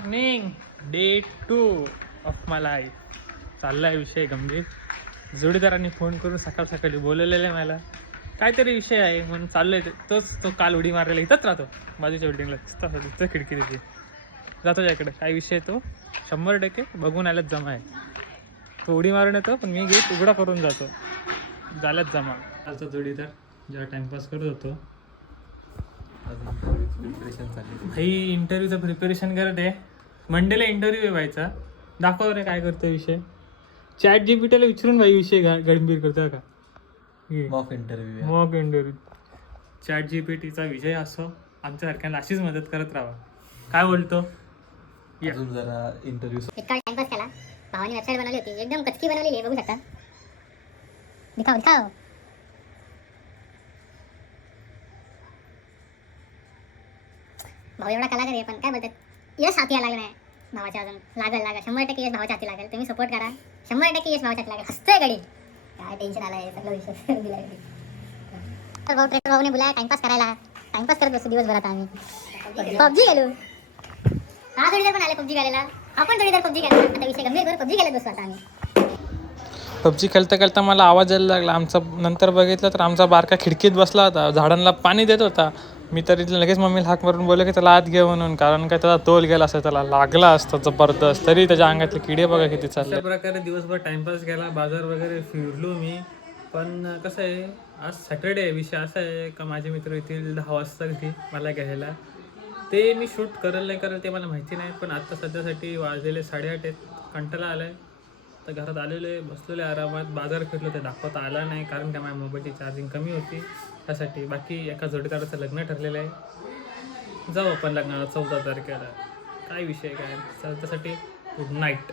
Morning. Day 2 of my life. चाललाय विषय गंभीर. जोडीदारांनी फोन करून सकाळ सकाळी बोलवलेलं आहे मला. काहीतरी विषय आहे म्हणून चाललोय. तो काल उडी मारायला इथंच राहतो बाजूच्या बिल्डिंगला. तिथं खिडकी त्याची जातो त्याकडे. काय विषय तो 100% बघून आल्याच जमा आहे. तो उडी मारून येतो पण मी गेट उघडा करून जातो. झाल्याच जमा. आजचा जोडीदार जेव्हा टाइमपास करत होतो भाई इंटरव्ह्यूचं प्रिपरेशन करत आहे. मंडेला इंटरव्ह्यू आहे व्हायचा. दाखव रे काय करतो विषय. चॅट जीपीटीला विचारून भाई विषय गंभीर करतो का. Mock interview. चॅट जीपीटीचा विषय असो. आमच्यासारख्यांना अशीच मदत करत राहा. काय बोलतो. अजून जरा इंटरव्ह्यू एक काळ टाइमपास केला. भावानी वेबसाईट बनवली होती. एकदम कचकी बनवलेली आहे, बघू शकता. दिखाओ. भाऊ एवढा कलाकार आहे पण काय बोलतात यश हाती लागलं नाही भावाच्या. अजून लागल 100% यश भावाच्या हाती लागेल. तुम्ही सपोर्ट करा. 100% यश भावाच्या हाती लागेल. हसतोय गडी. काय टेन्शन आलंय सगळं विषय दिलाय. तर भाऊने बोलाय टाइमपास करायला. टाइमपास करत बसतो दिवसभरात आम्ही. पबजी गेलो. हा जोडीदार पण आले पबजी खेळायला. आपण जोडीदार पबजी खेळायला. आता विषय गंभीर करून पबजी खेळत बसतो आता आम्ही. पबजी खेळता मला आवाज यायला लागला. आमचा नंतर बघितलं तर आमचा बारका खिडकीत बसला होता. झाडांना पाणी देत होता. मी तरी लगेच मम्मीला हाक मारून बोललो की त्याला आत घे म्हणून. कारण काय त्याचा तोल गेला असता. त्याला लागला असता जबरदस्त. तरी त्याच्या अंगातले किडे बघा किती चालले. अशा प्रकारे दिवसभर टाइमपास केला. बाजार वगैरे फिरलो मी. पण कसं आहे आज सॅटर्डे आहे. विषय असा आहे का माझे मित्र येतील 10 वाजता घरी मला घ्यायला. ते मी शूट करेल नाही करेल ते मला माहिती नाही. पण आत्ता सध्यासाठी वाजलेले 8:30 आहेत. कंटाळा आला आहे. तर घरात आलेले बसलेले आरामात. बाजार फिरलो ते दाखवता आला नाही कारण का माझ्या मोबाईलची चार्जिंग कमी होती त्यासाठी. बाकी एका जोडीदाराचं लग्न ठरलेलं आहे. जाऊ आपण लग्नाला 14 तारखेला. काय विषय काय त्यासाठी गुड नाईट.